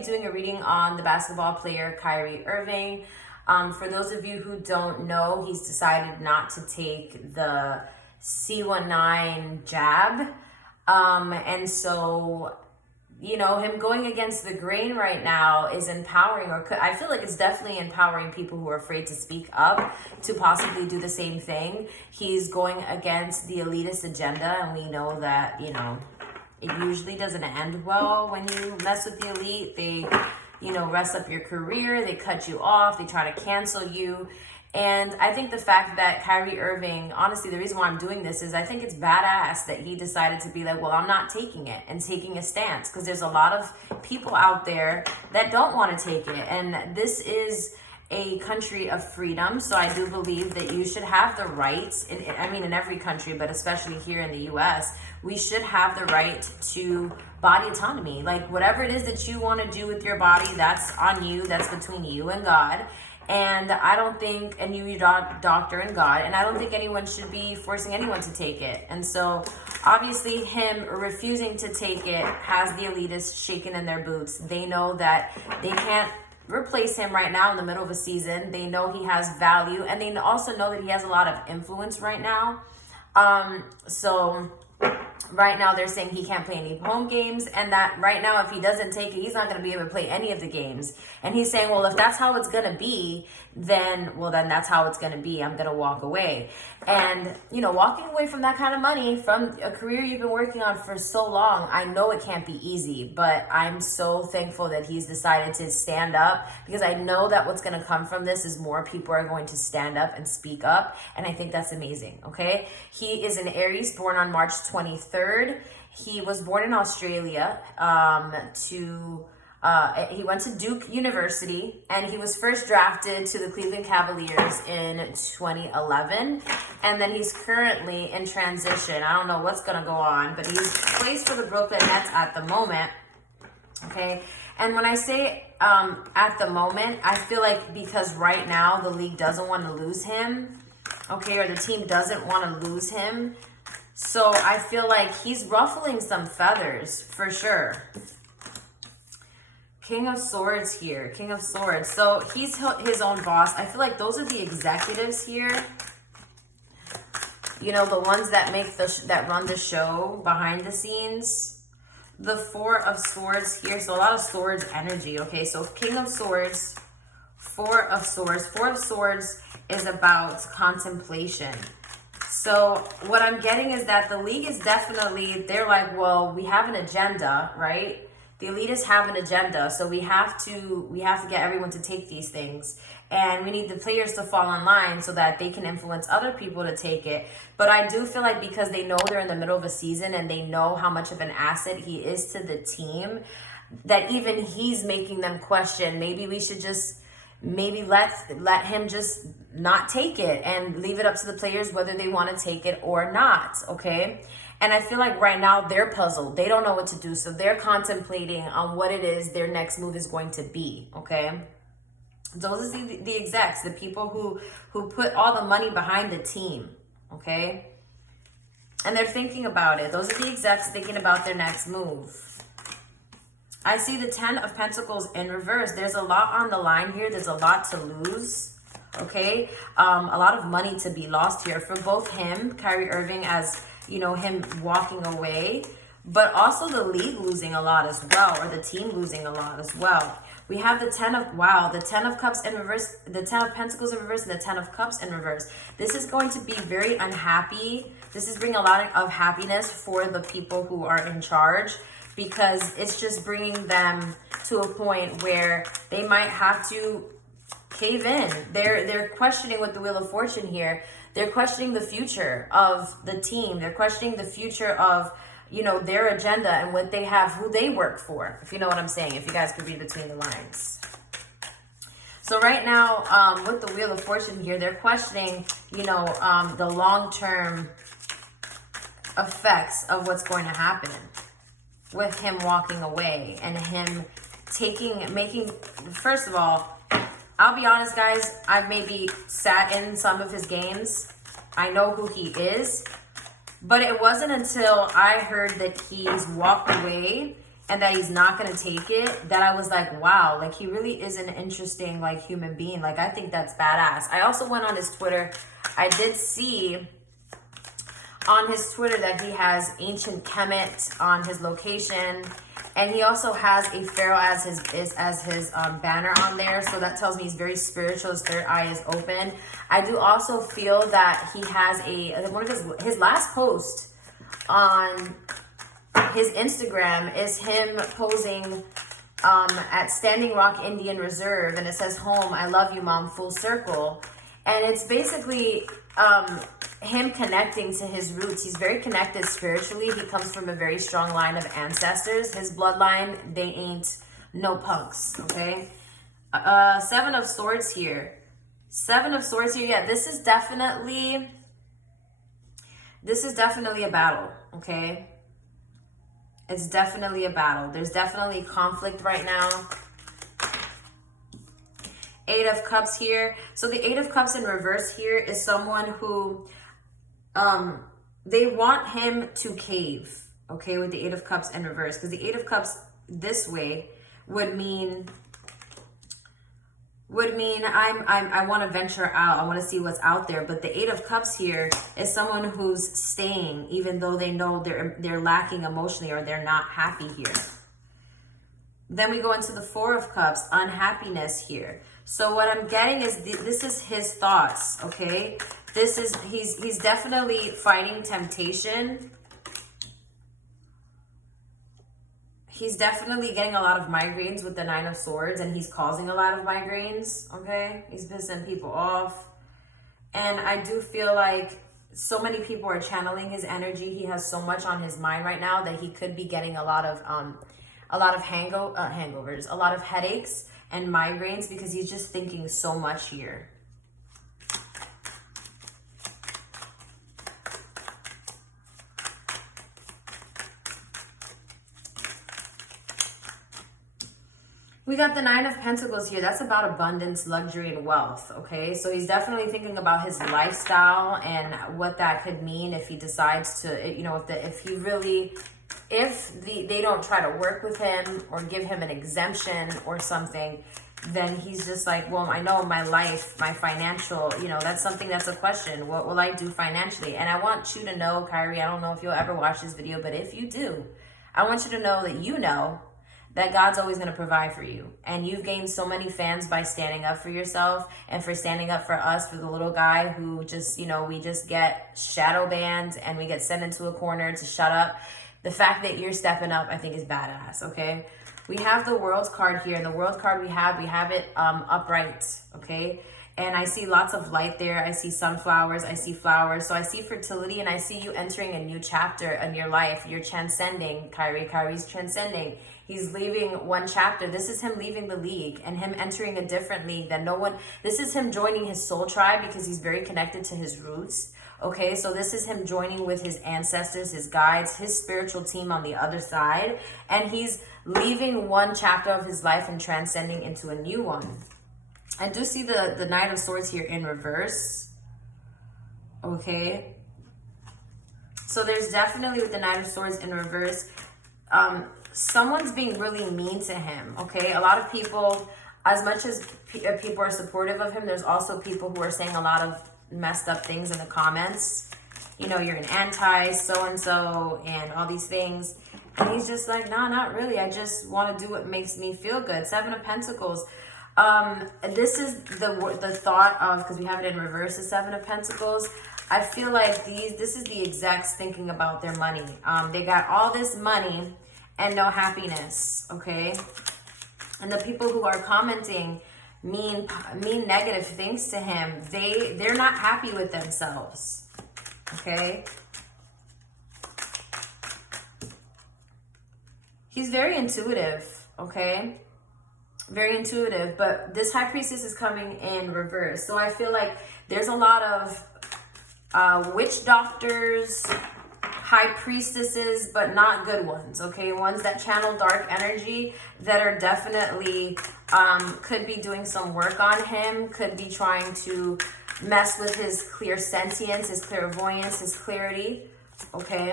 be doing a reading on the basketball player Kyrie Irving. For those of you who don't know, he's decided not to take the C19 jab. And so, you know, him going against the grain right now is empowering, or I feel like it's definitely empowering people who are afraid to speak up to possibly do the same thing. He's going against the elitist agenda, and we know that, you know, it usually doesn't end well when you mess with the elite. They, you know, mess up your career, they cut you off, they try to cancel you. And I think the fact that Kyrie Irving, honestly, the reason why I'm doing this is I think it's badass that he decided to be like, well, I'm not taking it, and taking a stance, because there's a lot of people out there that don't want to take it. And this is a country of freedom. So I do believe that you should have the rights, in every country, but especially here in the US, we should have the right to body autonomy. Like, whatever it is that you want to do with your body, that's on you, that's between you and God. And I don't think, and you, your doctor and God, and I don't think anyone should be forcing anyone to take it. And so obviously him refusing to take it has the elitists shaking in their boots. They know that they can't replace him right now in the middle of a season. They know he has value, and they also know that he has a lot of influence right now. So right now they're saying he can't play any home games, and that right now if he doesn't take it, he's not going to be able to play any of the games. And he's saying, well, if that's how it's going to be, then that's how it's going to be. I'm going to walk away. And, you know, walking away from that kind of money, from a career you've been working on for so long, I know it can't be easy, but I'm so thankful that he's decided to stand up, because I know that what's going to come from this is more people are going to stand up and speak up. And I think that's amazing. Okay. He is an Aries, born on March 23rd. He was born in Australia. He went to Duke University, and he was first drafted to the Cleveland Cavaliers in 2011. And then he's currently in transition. I don't know what's going to go on, but he plays for the Brooklyn Nets at the moment. Okay. And when I say at the moment, I feel like because right now the league doesn't want to lose him, okay, or the team doesn't want to lose him. So I feel like he's ruffling some feathers for sure. King of Swords here, King of Swords. So he's his own boss. I feel like those are the executives here. You know, the ones that make that run the show behind the scenes. The Four of Swords here. So a lot of swords energy. Okay, so King of Swords, Four of Swords. Four of Swords is about contemplation. So what I'm getting is that the league is definitely, they're like, well, we have an agenda, right? The elitists have an agenda, so we have to get everyone to take these things, and we need the players to fall in line so that they can influence other people to take it. But I do feel like because they know they're in the middle of a season and they know how much of an asset he is to the team, that even he's making them question, maybe we should just let him just not take it and leave it up to the players whether they want to take it or not, okay? And I feel like right now they're puzzled. They don't know what to do. So they're contemplating on what it is their next move is going to be, okay? Those are the execs, the people who put all the money behind the team, okay? And they're thinking about it. Those are the execs thinking about their next move. I see the 10 of Pentacles in reverse. There's a lot on the line here. There's a lot to lose, okay? A lot of money to be lost here for both him, Kyrie Irving, as you know, him walking away, but also the league losing a lot as well, or the team losing a lot as well. We have the 10 of Cups in reverse, the 10 of Pentacles in reverse, and the 10 of Cups in reverse. This is going to be very unhappy. This is bringing a lot of happiness for the people who are in charge, because it's just bringing them to a point where they might have to cave in. They're questioning with the Wheel of Fortune here. They're questioning the future of the team. They're questioning the future of, you know, their agenda and what they have, who they work for, if you know what I'm saying, if you guys could read between the lines. So right now, with the Wheel of Fortune here, they're questioning, you know, the long-term effects of what's going to happen with him walking away and him first of all, I'll be honest, guys, I've maybe sat in some of his games. I know who he is, but it wasn't until I heard that he's walked away and that he's not going to take it, that I was like, wow, like he really is an interesting like human being. Like I think that's badass. I also went on his Twitter. I did see on his Twitter that he has ancient Kemet on his location, and he also has a pharaoh as his banner on there. So that tells me he's very spiritual. His third eye is open. I do also feel that he has one of his last post on his Instagram is him posing at Standing Rock Indian Reserve, and it says, "Home, I love you, Mom, full circle." And it's basically him connecting to his roots. He's very connected spiritually. He comes from a very strong line of ancestors. His bloodline, they ain't no punks, okay? Seven of Swords here. Seven of Swords here. Yeah, this is definitely a battle, okay? It's definitely a battle. There's definitely conflict right now. Eight of Cups here. So the Eight of Cups in reverse here is someone who they want him to cave, okay, with the Eight of Cups in reverse, because the Eight of Cups this way would mean I want to venture out. I want to see what's out there. But the Eight of Cups here is someone who's staying, even though they know they're lacking emotionally or they're not happy here. Then we go into the Four of Cups, unhappiness here. So what I'm getting is this is his thoughts, okay? This is he's definitely fighting temptation. He's definitely getting a lot of migraines with the Nine of Swords, and he's causing a lot of migraines, okay? He's pissing people off. And I do feel like so many people are channeling his energy. He has so much on his mind right now that he could be getting a lot of hangovers, a lot of headaches and migraines, because he's just thinking so much here. We got the Nine of Pentacles here. That's about abundance, luxury, and wealth, okay? So he's definitely thinking about his lifestyle and what that could mean if he decides to, you know, if they don't try to work with him or give him an exemption or something, then he's just like, well, I know my life, my financial, you know, that's something that's a question. What will I do financially? And I want you to know, Kyrie, I don't know if you'll ever watch this video, but if you do, I want you to know that God's always going to provide for you. And you've gained so many fans by standing up for yourself and for standing up for us, for the little guy who just, you know, we just get shadow banned and we get sent into a corner to shut up. The fact that you're stepping up, I think, is badass, okay? We have the World card here. The World card we have it upright, okay? And I see lots of light there. I see sunflowers. I see flowers. So I see fertility, and I see you entering a new chapter in your life. You're transcending, Kyrie. Kyrie's transcending. He's leaving one chapter. This is him leaving the league and him entering a different league that no one... This is him joining his soul tribe because he's very connected to his roots. Okay, so this is him joining with his ancestors, his guides, his spiritual team on the other side. And he's leaving one chapter of his life and transcending into a new one. I do see the Knight of Swords here in reverse. Okay. So there's definitely, with the Knight of Swords in reverse, someone's being really mean to him. Okay. A lot of people, as much as people are supportive of him, there's also people who are saying a lot of messed up things in the comments. You know, you're an anti so-and-so and all these things. And he's just like, nah, not really. I just want to do what makes me feel good. Seven of Pentacles. This is the thought of, because we have it in reverse, the Seven of Pentacles. I feel like this is the execs thinking about their money. They got all this money and no happiness, okay? And the people who are commenting mean negative things to him, they're not happy with themselves, okay? He's very intuitive, okay? Very intuitive, but this High Priestess is coming in reverse. So I feel like there's a lot of witch doctors, high priestesses, but not good ones, okay? Ones that channel dark energy that are definitely, could be doing some work on him, could be trying to mess with his clear sentience, his clairvoyance, his clarity, okay?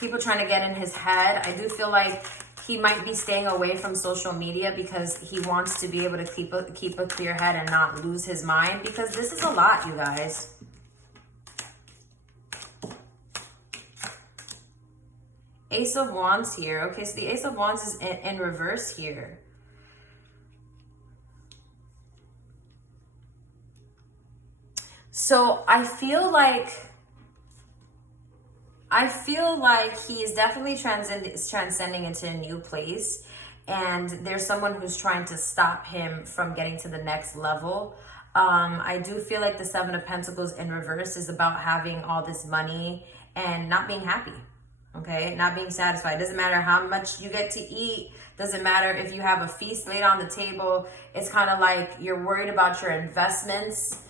people trying to get in his head. I do feel like he might be staying away from social media because he wants to be able to keep a clear head and not lose his mind, because this is a lot, you guys. Ace of Wands here. Okay, so the Ace of Wands is in reverse here. So I feel like he is definitely transcending into a new place, and there's someone who's trying to stop him from getting to the next level. I do feel like the Seven of Pentacles in reverse is about having all this money and not being happy. Okay, not being satisfied. Doesn't matter how much you get to eat. Doesn't matter if you have a feast laid on the table. It's kind of like you're worried about your investments,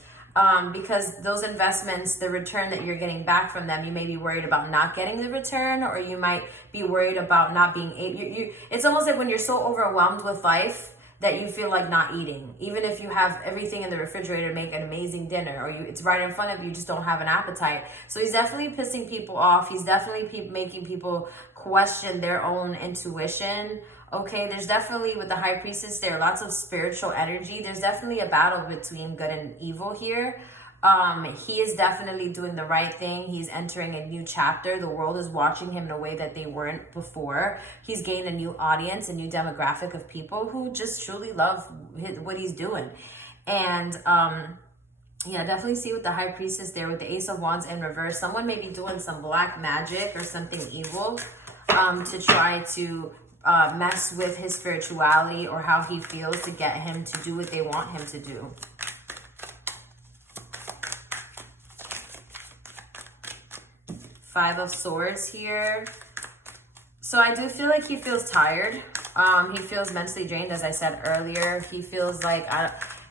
because those investments, the return that you're getting back from them, you may be worried about not getting the return, or you might be worried about not being able. It's almost like when you're so overwhelmed with life that you feel like not eating, even if you have everything in the refrigerator to make an amazing dinner, or it's right in front of you, you just don't have an appetite. So he's definitely pissing people off. He's definitely making people question their own intuition. Okay, there's definitely, with the High Priestess, there are lots of spiritual energy. There's definitely a battle between good and evil here. He is definitely doing the right thing. He's entering a new chapter. The world is watching him in a way that they weren't before. He's gained a new audience, a new demographic of people who just truly love what he's doing. And yeah, definitely see with the High Priestess there, with the Ace of Wands in reverse. Someone may be doing some black magic or something evil to try to mess with his spirituality or how he feels, to get him to do what they want him to do. Five of Swords here. So I do feel like he feels tired. He feels mentally drained, as I said earlier. He feels like,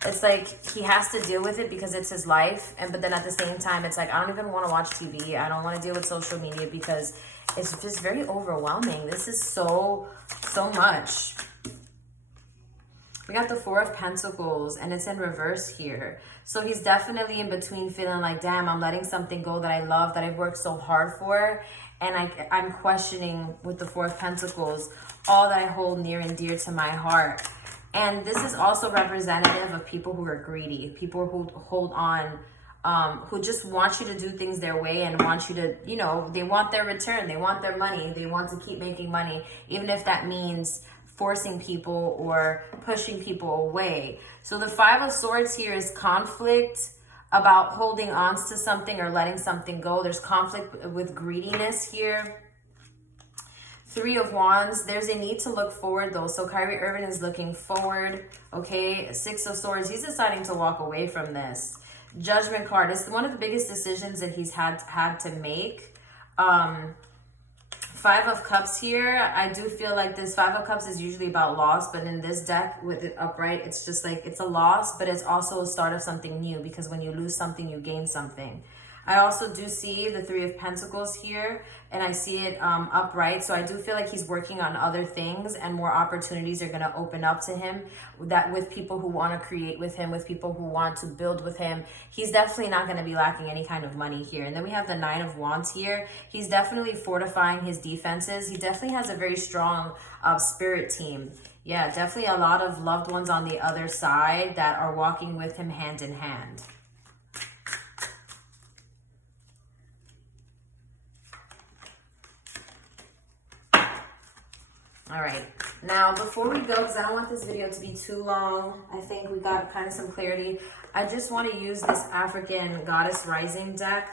it's like he has to deal with it because it's his life. But then at the same time, it's like, I don't even want to watch TV. I don't want to deal with social media because it's just very overwhelming. This is so much. We got the Four of Pentacles, and it's in reverse here. So he's definitely in between, feeling like, damn, I'm letting something go that I love, that I've worked so hard for. And I'm questioning, with the Four of Pentacles, all that I hold near and dear to my heart. And this is also representative of people who are greedy, people who hold on, who just want you to do things their way and want you to, you know, they want their return. They want their money. They want to keep making money, even if that means forcing people or pushing people away. So the Five of Swords here is conflict about holding on to something or letting something go. There's conflict with greediness here. Three of Wands, there's a need to look forward though. So Kyrie Irving is looking forward, okay? Six of Swords, he's deciding to walk away from this. Judgment card, it's one of the biggest decisions that he's had to make. Five of Cups here, I do feel like this Five of Cups is usually about loss, but in this deck with it upright, it's just like, it's a loss, but it's also a start of something new, because when you lose something, you gain something. I also do see the Three of Pentacles here, and I see it upright. So I do feel like he's working on other things, and more opportunities are going to open up to him, that with people who want to create with him, with people who want to build with him. He's definitely not going to be lacking any kind of money here. And then we have the Nine of Wands here. He's definitely fortifying his defenses. He definitely has a very strong spirit team. Yeah, definitely a lot of loved ones on the other side that are walking with him hand in hand. All right, now before we go, because I don't want this video to be too long, I think we got kind of some clarity. I just want to use this African Goddess Rising deck,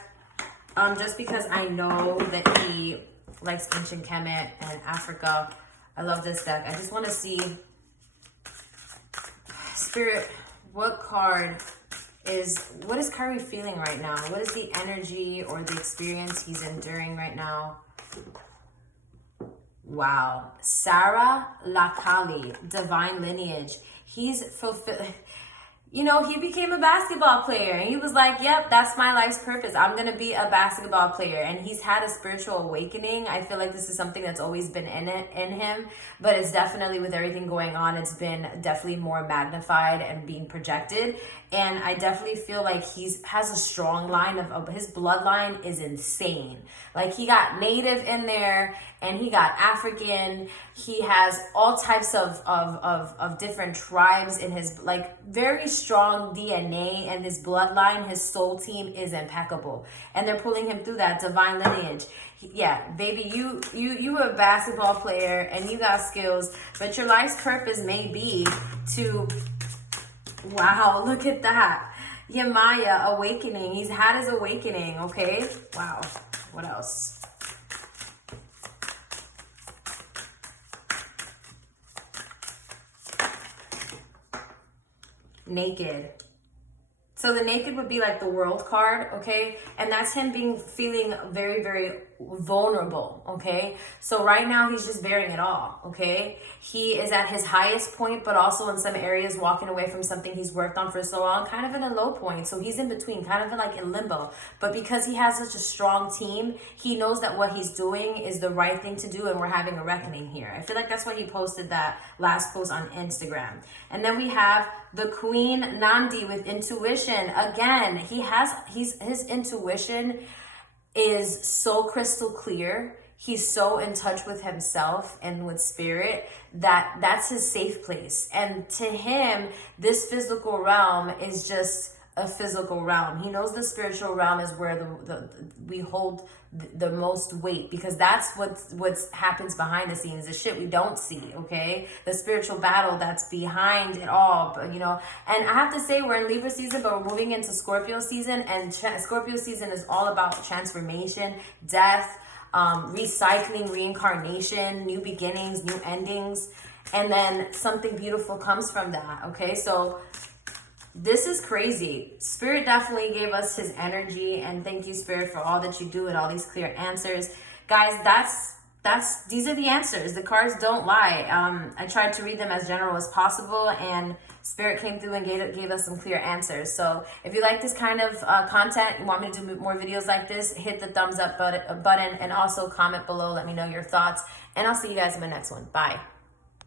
just because I know that he likes ancient Kemet and Africa. I love this deck. I just want to see, Spirit, what is Kyrie feeling right now? What is the energy or the experience he's enduring right now? Wow. Sarah Lakali, divine lineage. He's fulfilled. you know, he became a basketball player, and he was like, yep, that's my life's purpose. I'm going to be a basketball player. And he's had a spiritual awakening. I feel like this is something that's always been in him, but it's definitely, with everything going on, it's been definitely more magnified and being projected. And I definitely feel like has a strong line of his bloodline is insane. Like, he got Native in there, and he got African. He has all types of different tribes in his, like, very strong DNA, and his bloodline, his soul team is impeccable. And they're pulling him through that divine lineage. Yeah, baby, you a basketball player, and you got skills, but your life's purpose may be to, wow, look at that. Yemaya, awakening. He's had his awakening, okay? Wow. What else? Naked. So the naked would be like the world card, okay? And that's him feeling very, very vulnerable, okay? So right now he's just bearing it all, okay? He is at his highest point, but also in some areas walking away from something he's worked on for so long, kind of in a low point. So he's in between, kind of like in limbo. But because he has such a strong team, he knows that what he's doing is the right thing to do, and we're having a reckoning here. I feel like that's why he posted that last post on Instagram. And then we have the Queen Nandi with intuition. Again, his intuition is so crystal clear. He's so in touch with himself and with spirit that that's his safe place. And to him, this physical realm is just a physical realm. He knows the spiritual realm is where we hold the most weight, because that's what's happens behind the scenes, the shit we don't see, okay? The spiritual battle that's behind it all, but, you know. And I have to say, we're in Libra season, but we're moving into Scorpio season, and Scorpio season is all about transformation, death, recycling, reincarnation, new beginnings, new endings, and then something beautiful comes from that, okay? So this is crazy. Spirit definitely gave us his energy, and thank you, Spirit, for all that you do and all these clear answers. Guys, these are the answers. The cards don't lie. I tried to read them as general as possible, and Spirit came through and gave us some clear answers. So if you like this kind of content, you want me to do more videos like this, hit the thumbs up button, and also comment below. Let me know your thoughts, and I'll see you guys in my next one. Bye.